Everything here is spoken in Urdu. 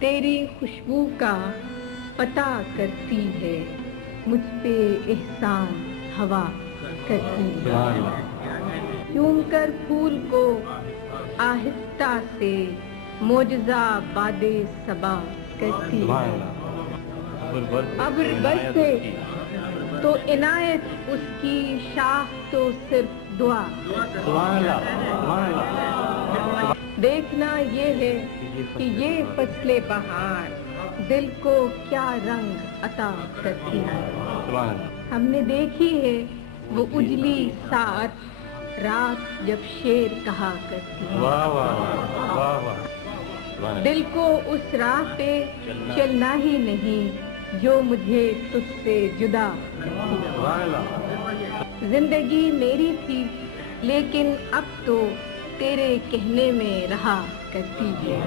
تیری خوشبو کا پتہ کرتی ہے، مجھ پہ احسان ہوا کرتی ہے، چوم کر پھول کو آہستہ سے معجزہ باد صبا کرتی ہے، ابر برسے تو عنایت اس کی، شاخ تو صرف دعا، دیکھنا یہ ہے کہ یہ فصل بہار دل کو کیا رنگ عطا کرتی ہے، ہم نے دیکھی ہے وہ اجلی ساعت رات جب شیر کہا کرتی ہے، دل کو اس راہ پہ چلنا ہی نہیں جو مجھے تجھ سے جدا کرتی ہے، زندگی میری تھی لیکن اب تو تیرے کہنے میں رہا کرتی ہے۔